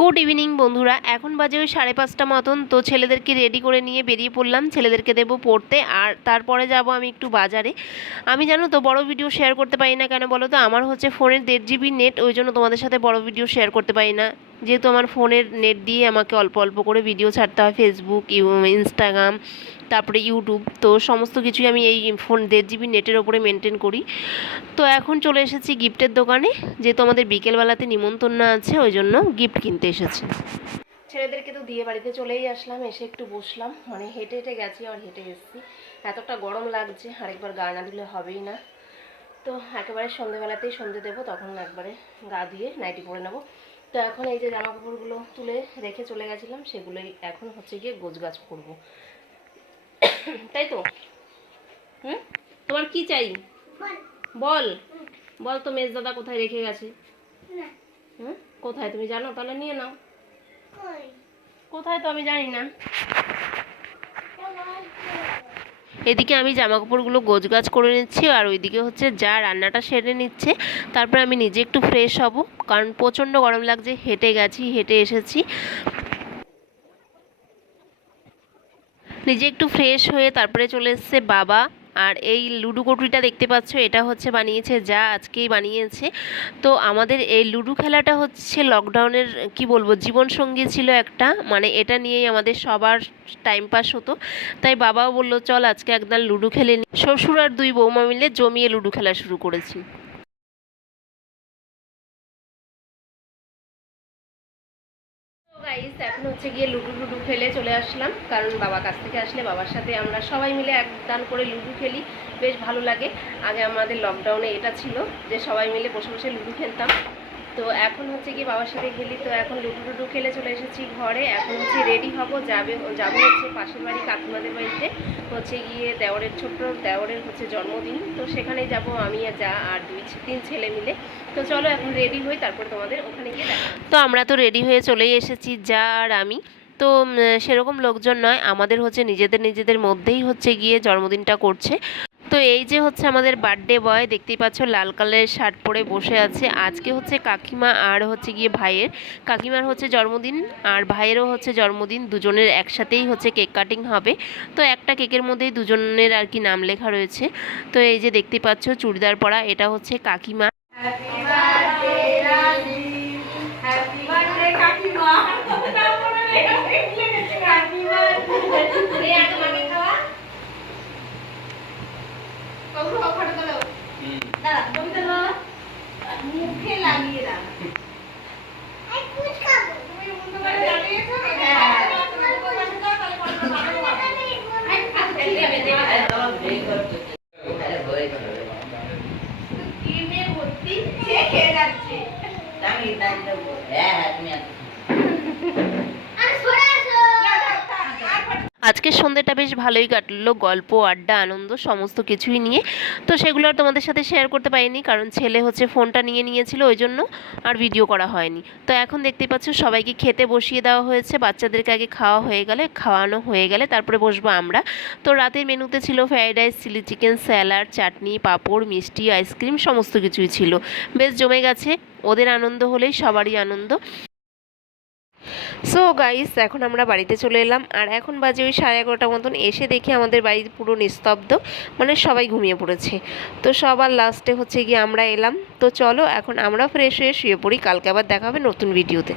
Good evening বন্ধুরা, এখন বাজে ওই 5:30 মতন। তো ছেলেদেরকে রেডি করে নিয়ে বেরিয়ে পড়লাম, ছেলেদেরকে দেবো পড়তে, আর তারপরে যাব আমি একটু বাজারে। আমি জানো তো বড় ভিডিও শেয়ার করতে পারি না, কেন বলো তো, আমার হচ্ছে ফোনের 1.5 GB নেট, ওই জন্য তোমাদের সাথে বড় ভিডিও শেয়ার করতে পারি না। যেহেতু আমার ফোনের নেট দিয়ে আমাকে অল্প অল্প করে ভিডিও ছাড়তে হয়, ফেসবুক, ইনস্টাগ্রাম, তারপরে ইউটিউব, তো সমস্ত কিছুই আমি এই ফোন 1.5 GB নেটের ওপরে মেনটেন করি। তো এখন চলে এসেছি গিফটের দোকানে, যেহেতু আমাদের বিকেলবেলাতে নিমন্ত্রণ আছে, ওই জন্য গিফট কিনতে এসেছি। ছেলেদেরকে তো দিয়ে বাড়িতে চলেই আসলাম, এসে একটু বসলাম, মানে হেঁটে হেঁটে গেছি আর হেঁটে এসেছি, এতটা গরম লাগছে, আরেকবার গা না দিলে হবেই না। তো একেবারে সন্ধ্যেবেলাতেই সন্ধে দেবো, তখন একবারে গা দিয়ে নাইটি পরে নেবো। তো এখন এই যে জামা কাপড়গুলো তুলে রেখে চলে গেছিলাম, সেগুলোই এখন হচ্ছে গিয়ে গোছগাছ করবো, তাই তো। তোমার কি চাই বল, বল তো মেজ দাদা কোথায় রেখে গেছে? কোথায় তুমি জানো? তাহলে নিয়ে নাও। কোথায় তো আমি জানি না। এদিকে আমি জামা কাপড়গুলো গোছগাছ করে নিচ্ছি, আর ওইদিকে হচ্ছে যা রান্নাটা সেরে নিচ্ছে, তারপর আমি নিজে একটু ফ্রেশ হব, কারণ প্রচণ্ড গরম লাগছে, হেঁটে গেছি, হেঁটে এসেছি। নিজে একটু ফ্রেশ হয়ে তারপরে চলে এসছে বাবা। আর এই লুডো কটুরিটা দেখতে পাচ্ছ, এটা হচ্ছে বানিয়েছে যা, আজকেই বানিয়েছে। তো আমাদের এই লুডো খেলাটা হচ্ছে লকডাউনের কি বলবো জীবনসঙ্গী ছিল একটা, মানে এটা নিয়েই আমাদের সবার টাইম পাস হতো। তাই বাবাও বললো চল আজকে একদম লুডো খেলে নি। শ্বশুর আর দুই বৌমা মিলে জমিয়ে লুডো খেলা শুরু করেছি। গাইস, এখন হচ্ছে গিয়ে লুডো খেলে চলে আসলাম, কারণ বাবা কাছ থেকে আসলে বাবার সাথে আমরা সবাই মিলে একদান করে লুডো খেলি, বেশ ভালো লাগে। আগে আমাদের লকডাউনে এটা ছিল যে সবাই মিলে বসে বসে লুডো খেলতাম। তো এখন হচ্ছে গিয়ে বাবার সাথে খেলি। তো এখন লুডো খেলে চলে এসেছি ঘরে, এখন হচ্ছে রেডি হব, যাবো হচ্ছে পাশের বাড়ি কাকিমাদের বাড়িতে, হচ্ছে গিয়ে ছোট্ট দেওরের হচ্ছে জন্মদিন, তো সেখানেই যাব আমি আর যা আর 2-3 ছেলে মিলে। তো চলো এখন রেডি হই, তারপর তোমাদের ওখানে গিয়ে দেখা। তো আমরা তো রেডি হয়ে চলেই এসেছি যা আর আমি। তো সেরকম লোকজন নয়, আমাদের হচ্ছে নিজেদের মধ্যেই হচ্ছে গিয়ে জন্মদিনটা করছে। তো এই যে হচ্ছে আমাদের বার্থডে বয়, দেখতেই পাচ্ছ লাল কালারের শার্ট পরে বসে আছে। আজকে হচ্ছে কাকিমা আর হচ্ছে গিয়ে ভাইয়ের, কাকিমার হচ্ছে জন্মদিন আর ভাইয়েরও হচ্ছে জন্মদিন, দুজনের একসাথেই হচ্ছে কেক কাটিং হবে। তো একটা কেকের মধ্যেই দুজনের আর কি নাম লেখা রয়েছে। তো এই যে দেখতে পাচ্ছ চুড়িদার পরা, এটা হচ্ছে কাকিমা। মুখে লাগিয়ে দাও। আজকের সন্ধ্যাটা বেশ ভালোই কাটলো, গল্প আড্ডা আনন্দ সমস্ত কিছুই নিয়ে। তো সেগুলো আর তোমাদের সাথে শেয়ার করতে পারিনি, কারণ ছেলে হচ্ছে ফোনটা নিয়েছিল, ওই জন্য আর ভিডিও করা হয়নি। তো এখন দেখতে পাচ্ছ সবাইকে খেতে বসিয়ে দেওয়া হয়েছে, বাচ্চাদেরকে আগে খাওয়ানো হয়ে গেলে তারপরে বসবো আমরা। তো রাতের মেনুতে ছিল fried rice, chilli chicken, salad, চাটনি, পাঁপড়, মিষ্টি, আইসক্রিম সমস্ত কিছুই ছিল। বেশ জমে গেছে, ওদের আনন্দ হলেই সবারই আনন্দ। সো গাইস, এখন আমরা বাড়িতে চলে এলাম, আর এখন বাজে ওই 11:30 মতন। এসে দেখি আমাদের বাড়ি পুরো নিস্তব্ধ, মানে সবাই ঘুমিয়ে পড়েছে। তো সবার লাস্টে হচ্ছে গিয়ে আমরা এলাম। তো চলো এখন আমরা ফ্রেশ হয়ে শুয়ে পড়ি, কালকে আবার দেখা হবে নতুন ভিডিওতে।